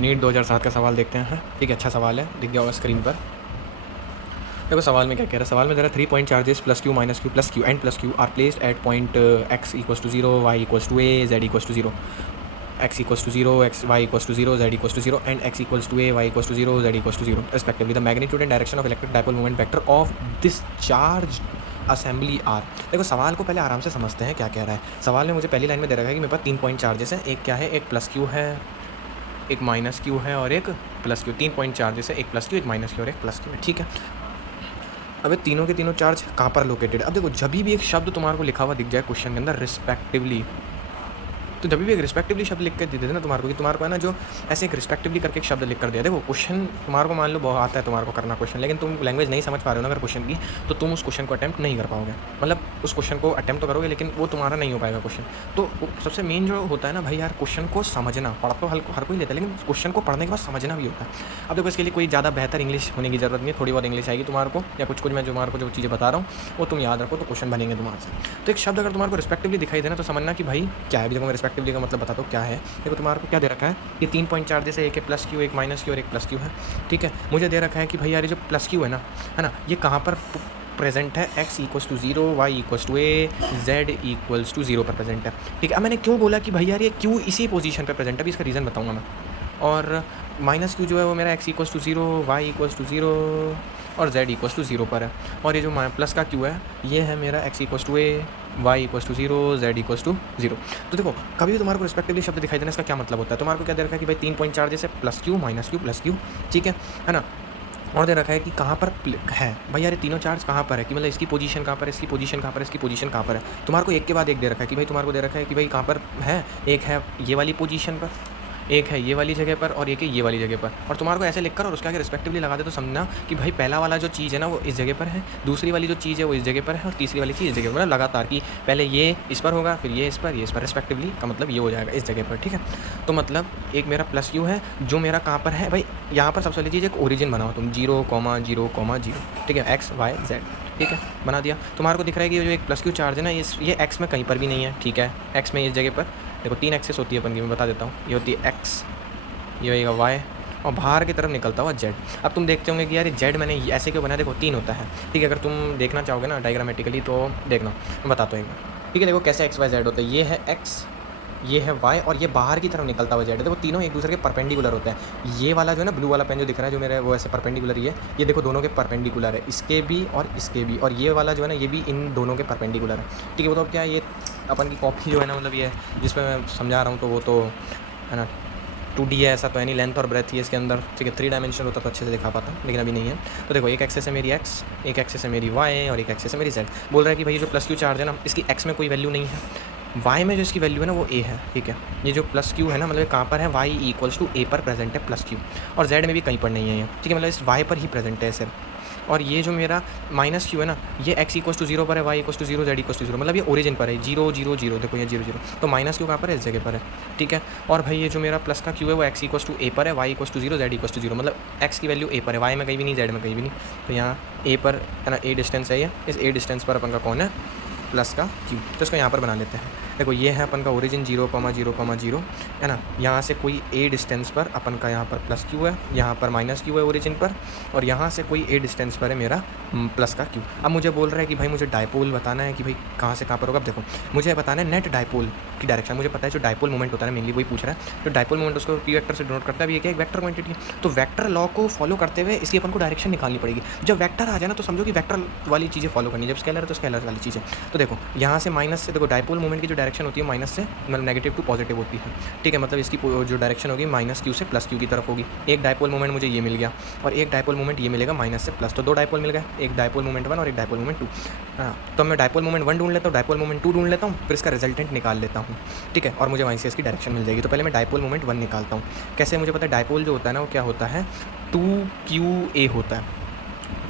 NEET 2007 का सवाल देखते हैं। ठीक है, अच्छा सवाल है, दिख गया होगा स्क्रीन पर। देखो सवाल में क्या कह रहा है, सवाल में दे रहा है 3 point charges plus q minus q plus q and plus q are placed at point x equals to 0, y equals to a, z equals to 0, x equals to 0, x y equals to 0, z equals to 0 and x equals to a, y equals to 0, z equals to 0 respectively. The magnitude and direction of electric dipole moment vector of this charged assembly are. देखो सवाल को पहले आराम से समझते हैं क्या कह रहा है। सवाल में मुझे पहली लाइन में दे रखा है कि मेरे पास 3 पॉइंट चार्जेस हैं, एक क्या है, एक प्लस क्यू है, एक माइनस क्यू है और एक प्लस क्यू। 3 पॉइंट चार्जेस है, एक प्लस क्यू, एक माइनस क्यू और एक प्लस क्यू है। ठीक है, अब तीनों के तीनों चार्ज कहाँ पर लोकेटेड। अब देखो जब भी एक शब्द तुम्हारे को लिखा हुआ दिख जाए क्वेश्चन के अंदर रिस्पेक्टिवली, तो जब भी एक रिस्पेक्टिवली शब्द लिख कर दे देते ना तुम्हारे को, कि तुम्हारे को है ना जो ऐसे एक रिस्पेक्टिवली करके एक शब्द लिख कर दिया। देखो क्वेश्चन तुम्हारे को मान लो बहुत आता है तुम्हारे को करना क्वेश्चन, लेकिन तुम लैंग्वेज नहीं समझ पा रहे हो ना अगर क्वेश्चन की, तो तुम उस क्वेश्चन को अटैम्प्ट नहीं कर पाओगे। मतलब उस क्वेश्चन को अटैम्प्ट तो करोगे लेकिन वो तुम्हारा नहीं हो पाएगा क्वेश्चन। तो सबसे मेन जो होता है ना भाई यार, क्वेश्चन को समझना। पढ़ तो हर कोई लेता है, लेकिन क्वेश्चन को पढ़ने के बाद समझना भी होता है। अब देखो इसके लिए कोई ज़्यादा बेहतर इंग्लिश होने की ज़रूरत नहीं है, थोड़ी बहुत इंग्लिश आएगी तुम्हारे को, या कुछ मैं तुम्हारे को जो चीज़ें बता रहा हूँ वो तुम याद रखो तो क्वेश्चन बनेंगे तुम्हारे से। तो एक शब्द अगर तुम्हारे को रिस्पेक्टिवली दिखाई देना तो समझना कि भाई क्या है। देखो मैं रिस्पेक्टिवली का मतलब बताता हूँ क्या है। देखो तुम्हारे को क्या दे रखा है, ये 3 पॉइंट चार्जेस है, एक है प्लस क्यू, एक माइनस क्यू और एक प्लस क्यू है। ठीक है, मुझे दे रखा है कि भाई यार ये जो प्लस क्यू है ना, ये कहाँ पर प्रेजेंट है, x equals to 0, y equals to a, z equals to 0 पर प्रेजेंट है। ठीक है, अब मैंने क्यों बोला कि भाई यार ये क्यू इसी पोजीशन पर प्रेजेंट है, अभी इसका रीज़न बताऊंगा मैं। और माइनस क्यू जो है वो मेरा x equals to 0, y equals to 0 और z इक्वल्स टू 0 पर है। और ये जो प्लस का क्यू है ये है मेरा x equals to a, y equals to 0, z equals to 0। तो देखो कभी भी तुम्हारे को रिस्पेक्टिवली शब्द दिखाई देना इसका क्या मतलब होता है। तुम्हारे को क्या दे रखा है कि भाई 3 पॉइंट चार्जेस है, plus q minus q plus Q. ठीक है ना, और दे रखा है कि कहाँ पर है भाई यार ये तीनों चार्ज कहाँ पर है, कि मतलब इसकी पोजीशन कहाँ पर है, इसकी पोजीशन कहाँ पर है, इसकी पोजीशन कहाँ पर है। तुम्हारे को एक के बाद एक दे रखा है कि भाई तुम्हारे को दे रखा है कि भाई कहाँ पर है, एक है ये वाली पोजीशन पर, एक है ये वाली जगह पर और एक है ये वाली जगह पर। और तुम्हारे को ऐसे लिखकर और उसके आगे रिस्पेक्टिवली लगा दे तो समझना कि भाई पहला वाला जो चीज़ है ना वो इस जगह पर है, दूसरी वाली जो चीज़ है वो इस जगह पर है और तीसरी वाली चीज़ इस जगह पर। मतलब लगातार कि पहले ये इस पर होगा, फिर ये इस पर, ये इस पर, रिस्पेक्टिवली का मतलब ये हो जाएगा इस जगह पर। ठीक है, तो मतलब एक मेरा प्लस क्यू है जो मेरा कहाँ पर है भाई, यहाँ पर सबसे पहली चीज़ एक ओरिजिन बनाओ तुम, 0, 0, 0। ठीक है, एक्स वाई जेड। ठीक है, बना दिया। तुम्हारे को दिख रहा है कि ये जो एक प्लस क्यू चार्ज है ना ये एक्स में कहीं पर भी नहीं है। ठीक है, एक्स में इस जगह पर देखो 3 एक्सेस होती है अपन की, मैं बता देता हूँ। ये होती है एक्स, ये होएगा वाई और बाहर की तरफ निकलता हुआ जेड। अब तुम देखते होंगे कि यार ये जेड मैंने ऐसे क्यों बनाया, देखो 3 होता है। ठीक है, अगर तुम देखना चाहोगे ना डायग्रामेटिकली तो देखना, मैं बताता हूँ एक बार। ठीक है, देखो कैसे एक्स वाई जेड होता है, ये है एक्स, ये है वाई और ये बाहर की तरफ निकलता हुआ जेड है। देखो तीनों एक दूसरे के परपेंडिकुलर होते हैं। ये वाला जो है ना ब्लू वाला पेन जो दिख रहा है जो मेरा वो ऐसे परपेंडिकुलर ये देखो दोनों के परपेंडिकुलर है, इसके भी और इसके भी। और ये वाला जो है ना ये भी इन दोनों के परपेंडिकुलर है। ठीक है, वो तो अब क्या है, ये अपन की कॉपी जो है ना मतलब ये जिसमें मैं समझा रहा हूँ तो वो तो है ना 2D है, ऐसा तो है नहीं, लेंथ और ब्रेथ ही है इसके अंदर। ठीक है, 3 डायमेंशन होता तो अच्छे से दिखा पाता, लेकिन अभी नहीं है। तो देखो एक एक्सेस है मेरी x, एक एक्सेस है मेरी y और एक एक्सेस है मेरी z। बोल रहा है कि भाई जो प्लस क्यू चार्ज है ना इसकी x में कोई वैल्यू नहीं है, y में जो इसकी वैल्यू है ना वो a है। ठीक है, ये जो प्लस क्यू है ना मतलब कहाँ पर है, y इक्वल्स टू a पर प्रेजेंट है प्लस क्यू, और z में भी कहीं पर नहीं है ये। ठीक है, मतलब इस y पर ही प्रेजेंट है सिर्फ। और ये जो मेरा माइनस क्यू है ना ये x इक्वल्स टू 0 पर है, y equals to 0, z equals to 0, मतलब ये ओरिजिन पर है 0, 0, 0। देखो ये 0, 0, तो माइनस क्यू कहाँ पर है, इस जगह पर है। ठीक है, और भाई ये जो मेरा प्लस का क्यू है वो x इक्वल्स टू a पर है, y equals to 0, z equals to 0, मतलब x की वैल्यू a पर है, y में कहीं भी नहीं, z में कहीं भी नहीं। तो यहाँ a पर है ना a डिस्टेंस है, ये इस a डिस्टेंस पर अपन का कौन है, प्लस का क्यू। तो इसको यहाँ पर बना लेते हैं। देखो ये है अपन का ओरिजिन 0, 0, 0 है ना, यहाँ से कोई a डिस्टेंस पर अपन का यहाँ पर प्लस क्यू है, यहाँ पर माइनस क्यू है ओरिजिन पर, और यहाँ से कोई a डिस्टेंस पर है मेरा प्लस का क्यू। अब मुझे बोल रहा है कि भाई मुझे डायपोल बताना है कि भाई कहाँ से कहाँ पर होगा। अब देखो मुझे बताना है नेट डायपोल की डायरेक्शन। मुझे पता है जो डायपोल मोमेंट होता है मेनली वही पूछ रहा है। जो डायपोल मोमेंट उसको पी वेक्टर से डिनोट करता है, ये क्या एक वेक्टर क्वांटिटी है। तो वेक्टर लॉ को फॉलो करते हुए इसकी अपन को डायरेक्शन निकालनी पड़ेगी। जब वेक्टर आ जाए ना तो समझो कि वेक्टर वाली चीज़ें फॉलो करनी है, जब स्केलर है तो स्केलर वाली चीज़ें। तो देखो यहाँ से माइनस से, देखो डायपोल मोमेंट की जो डायरेक्शन होती है माइनस से मतलब नेगेटिव टू पॉजिटिव होती है। ठीक है, मतलब इसकी जो डायरेक्शन होगी माइनस क्यू से प्लस क्यू की तरफ होगी। एक डायपोल मोमेंट मुझे ये मिल गया और एक डायपोल मोमेंट ये मिलेगा माइनस से प्लस, तो 2 डायपोल मिल गए, एक डायपोल मोमेंट 1 और एक डायपोल मोमेंट 2। हाँ, तो मैं डायपोल मोमेंट 1 ढूंढ लेता हूँ, डायपोल मोमेंट 2 ढूंढ लेता हूँ, फिर इसका रिजल्टेंट निकाल लेता हूँ। ठीक है, और मुझे वहीं से इसकी डायरेक्शन मिल जाएगी। तो पहले मैं डायपोल मोमेंट 1 निकालता हूँ। कैसे, मुझे पता है डायपोल जो होता है ना वो क्या होता है, 2qa होता है,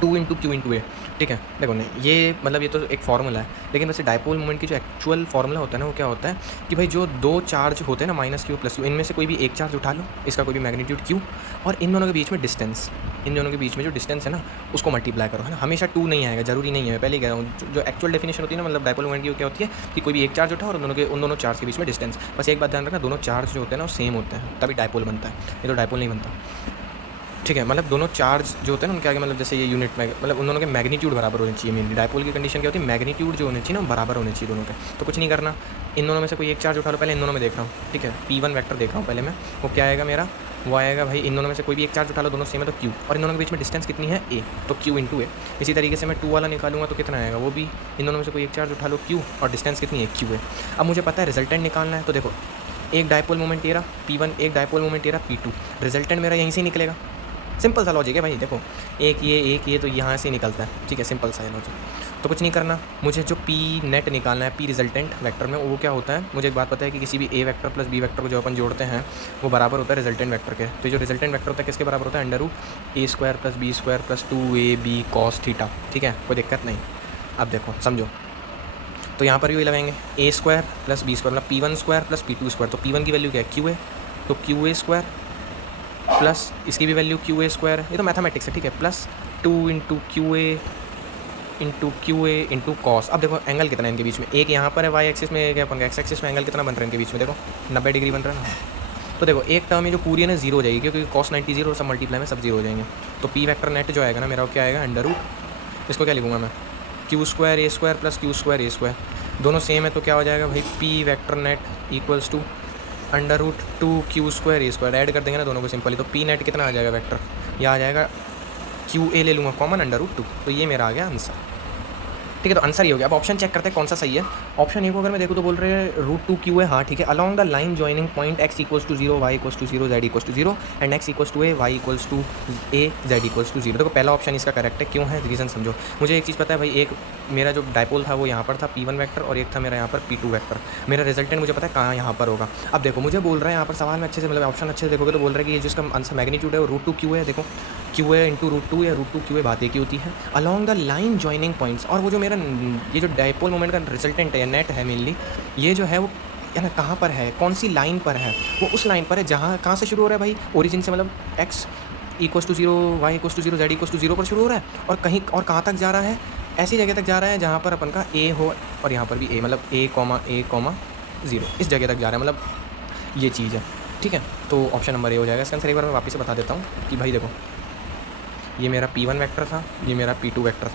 2 इंटू क्यू इंटू ए। ठीक है, देखो नहीं ये मतलब ये तो एक फार्मूला है, लेकिन वैसे डायपोल मोमेंट की जो एक्चुअल फार्मूला होता है ना वो क्या होता है कि भाई जो 2 चार्ज होते हैं ना माइनस क्यू प्लस क्यू, इनमें से कोई भी एक चार्ज उठा लो, इसका कोई भी मैग्नीट्यूड क्यू, और इन दोनों के बीच में डिस्टेंस इन दोनों के बीच में जो डिस्टेंस है ना उसको मल्टीप्लाई करो, है ना। हमेशा 2 नहीं आएगा, जरूरी नहीं है, मैं पहले ही कह रहा हूँ। जो एक्चुअल डेफिनेशन होती है ना, मतलब डायपोल मोमेंट की क्या होती है कि कोई भी एक चार्ज उठा और उन दोनों चार्ज के बीच में डिस्टेंस। बस एक बात ध्यान रखना, दोनों चार्ज जो होते हैं ना वो सेम होते हैं, तभी डायपोल बनता है, ये तो डायपोल नहीं बनता, ठीक है। मतलब दोनों चार्ज जो होते हैं ना उनके आगे, मतलब जैसे ये यूनिट में, मतलब उन दोनों के मैग्नीट्यूड बराबर होने चाहिए। मेनली डायपोल की कंडीशन क्या होती है, मैग्नीट्यूड जो होने चाहिए ना बराबर होने चाहिए दोनों के। तो कुछ नहीं करना, इन दोनों में से कोई एक चार्ज उठा लो, पहले इन दोनों में देख रहा हूँ, ठीक है। P1 वेक्टर देख रहा हूँ पहले मैं, वो क्या आएगा मेरा, वो आएगा भाई इन दोनों में से कोई भी एक चार्ज उठा लो, दोनों सेम है तो Q, और इन दोनों के बीच में डिस्टेंस कितनी है A, तो Q इंटू A। इसी तरीके से मैं 2 वाला निकालूंगा तो कितना आएगा, वो भी इन दोनों में से कोई एक चार्ज उठा लो Q, और डिस्टेंस कितनी है Q है। अब मुझे पता है रिजल्टेंट निकालना है, तो देखो एक डायपोल मोमेंट ये रहा P1, एक डायपोल मोमेंट ये रहा P2, रिजल्टेंट मेरा यहीं से निकलेगा। सिंपल सा लॉजिक है भाई, देखो एक ये तो यहाँ से निकलता है, ठीक है, सिंपल सा है लॉजिक। तो कुछ नहीं करना, मुझे जो P नेट निकालना है P रिजल्टेंट वेक्टर में, वो क्या होता है, मुझे एक बात पता है कि किसी भी A vector plus B vector को जो अपन जोड़ते हैं वो बराबर होता है रिजल्टेंट वेक्टर के। तो जो रिजल्टेंट वेक्टर होता है किसके बराबर होता है, √A² + B² + 2AB cos theta, ठीक है, कोई दिक्कत नहीं। अब देखो समझो, तो यहाँ पर भी वही लगाएंगे A² + B², मतलब P1² + P2²। तो P1 की वैल्यू क्या है, Q है, तो QA² प्लस इसकी भी वैल्यू QA² है, ये तो मैथमेटिक्स है, ठीक है, प्लस 2 × QA इंटू कॉस। अब देखो एंगल कितना है इनके बीच में, एक यहाँ पर है वाई एक्सिस में, एक अपन का एक्स एक्सिस में, एंगल कितना बन रहा है इनके बीच में, देखो 90 डिग्री बन रहा है ना। तो देखो एक टर्म है जो पूरी है ना जीरो हो जाएगी, क्योंकि cos 90 जीरो, सब मल्टीप्लाई में सब जीरो हो जाएंगे। तो P वेक्टर नेट जो आएगा ना मेरा, वो क्या आएगा, √, इसको क्या लिखूँगा मैं, Q² A² + Q² A², दोनों सेम है तो क्या हो जाएगा भाई, P vector net equals to √2Q² A², add कर देंगे ना दोनों को सिंपली, तो P नेट कितना आ जाएगा वेक्टर, यह आ जाएगा QA ले लूँगा कॉमन, √2, तो ये मेरा आ गया आंसर, ठीक है। तो आंसर ये हो गया। अब ऑप्शन चेक करते हैं कौन सा सही है। ऑप्शन ए को अगर मैं देखूँ तो बोल रहे हैं √2Q है, हाँ ठीक है, along the line joining point x = 0, y = 0, z = 0 and x = a, y = a, z = 0। देखो पहला ऑप्शन इसका करेक्ट है, क्यों है रीज़न समझो। मुझे एक चीज़ पता है भाई, एक मेरा जो डायपोल था वो यहाँ पर था P1 वेक्टर, और एक था मेरा यहाँ पर P2 वेक्टर। मेरा रिजल्टेंट मुझे पता है कहाँ यहाँ पर होगा। अब देखो मुझे बोल रहा है यहाँ पर सवाल में अच्छे से, मतलब ऑप्शन अच्छे से देखोगे तो बोल रहा है कि ये जिसका आंसर मैग्नीट्यूड है वो √2Q है। देखो Q है इंटू √2 या √2Q बात एक ही होती है, along the line joining points. और वो जो मेरा ये जो डायपोल मोमेंट का रिजल्टेंट है या नेट है मेनली, ये जो है वो है ना कहाँ पर है, कौन सी लाइन पर है, वो उस लाइन पर है जहाँ कहाँ से शुरू हो रहा है भाई, ओरिजिन से, मतलब x = 0, y = 0, z = 0 पर शुरू हो रहा है, और कहीं और कहाँ तक जा रहा है, ऐसी जगह तक जा रहा है जहाँ पर अपन का a हो, और यहाँ पर भी a, मतलब a, 0 इस जगह तक जा रहा है, मतलब ये चीज़ है, ठीक है। तो ऑप्शन नंबर ए हो जाएगा इसका आंसर। एक बार मैं वापस से बता देता हूँ कि भाई देखो ये मेरा P1 वेक्टर था, ये मेरा P2 वेक्टर था,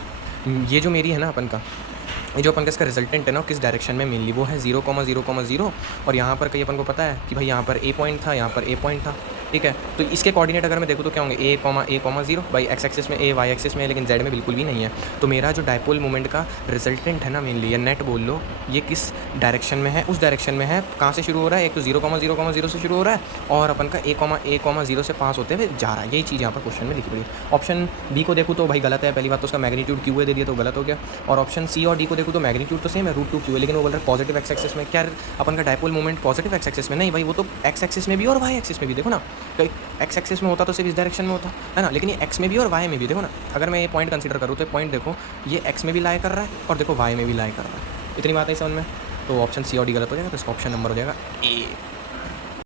ये जो मेरी है ना अपन का, ये जो अपन का इसका रिजल्टेंट है ना किस डायरेक्शन में मेनली, वो है 0,0,0, और यहाँ पर कहीं अपन को पता है कि भाई यहाँ पर A पॉइंट था, यहाँ पर A पॉइंट था, ठीक है। तो इसके कोऑर्डिनेट अगर मैं देखूँ तो क्या होंगे, a,0 भाई एक्स एक्सिस में a, वाई एक्सिस में, लेकिन जेड में बिल्कुल भी नहीं है। तो मेरा जो डायपोल मोमेंट का रिजल्टेंट है ना मेनली, या नेट बोल लो, ये किस डायरेक्शन में है, उस डायरेक्शन में है। कहाँ से शुरू हो रहा है, एक तो 0,0,0 से शुरू हो रहा है, और अपन का a,0 से पास होते हुए जा रहा है। यही चीज़ यहाँ पर क्वेश्चन में लिखी पड़ी। ऑप्शन बी को देखूँ तो भाई गलत है, पहली बात तो उसका मैग्नीट्यूड Q दे दिया तो गलत हो गया, और ऑप्शन सी और डी को देखूँ तो मैग्नीट्यूड तो सेम है √2Q है, लेकिन वो बोल रहा है पॉजिटिव एक्स एक्सिस में। क्या अपन का dipole moment positive x axis में, नहीं भाई, वो तो एक्स एक्सिस में भी और वाई एक्सिस में भी। देखो ना, एक्स एक्सिस में होता तो सिर्फ इस डायरेक्शन में होता है ना, लेकिन ये एक्स में भी और वाई में भी। देखो ना, अगर मैं ये पॉइंट कंसीडर करूँ तो पॉइंट देखो, ये एक्स में भी लाई कर रहा है और देखो वाई में भी लाई कर रहा है। इतनी बात है समझ में। तो ऑप्शन सी और डी गलत हो जाएगा, तो इसका ऑप्शन नंबर हो जाएगा ए।